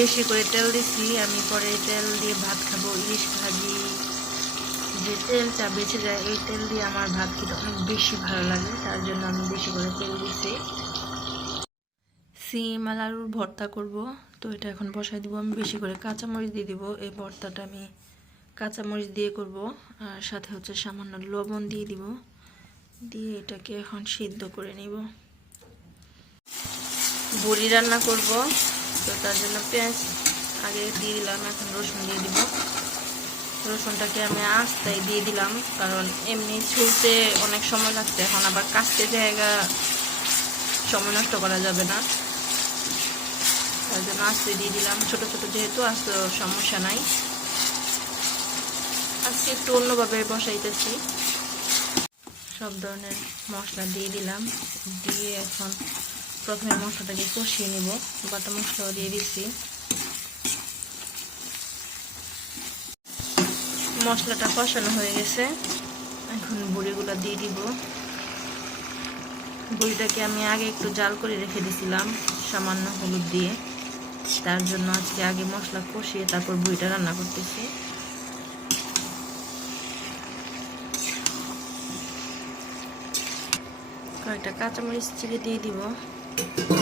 বেশি করে তেল দিছি, আমি পরে তেল দিয়ে ভাত খাব, ইলিশ ভাজি। যে তেল চা বেঁচে যায় এই তেল দিয়ে আমার ভাত খেতে অনেক বেশি ভালো লাগে, তার জন্য আমি বেশি করে তেল দিছি। সিম আর আলুর ভর্তা করব, তো এটা এখন বসাই দিব, আমি বেশি করে কাঁচামরিচ দিয়ে দিব, এই ভর্তাটা আমি কাঁচামরিচ দিয়ে করব, আর সাথে হচ্ছে সামান্য লবণ দিয়ে দিব, দিয়ে এটাকে এখন সিদ্ধ করে নিব। বড়ি রান্না করব। তো তার জন্য পেঁয়াজ আগে দিয়ে দিলাম, এখন রসুন দিয়ে দিব। রসুনটাকে আমি আস্তায় দিয়ে দিলাম, কারণ এমনি ছুলতে অনেক সময় লাগছে, এখন আবার কাটতে জায়গা সময় নষ্ট করা যাবে না। তার জন্য আস্তে দিয়ে দিলাম, ছোট ছোট যেহেতু আস্তে, সমস্যা নাই। আজকে একটু অন্যভাবে বসাইতেছি। সব ধরনের মশলা দিয়ে দিলাম, দিয়ে এখন প্রথমে মশলাটাকে কষিয়ে নিব। বাটা মশলাও দিয়ে দিচ্ছি। মশলাটা কষানো হয়ে গেছে। এখন বড়িগুলো দিয়ে দিব। বড়িটাকে আমি আগে একটু জাল করে রেখে দিয়েছিলাম সামান্য হলুদ দিয়ে। তার জন্য আজকে আগে মশলা কষিয়ে তারপর বড়িটা রান্না করতেছি। কয়েকটা কাঁচামরিচ চিড়ে দিয়ে দিব। Thank you.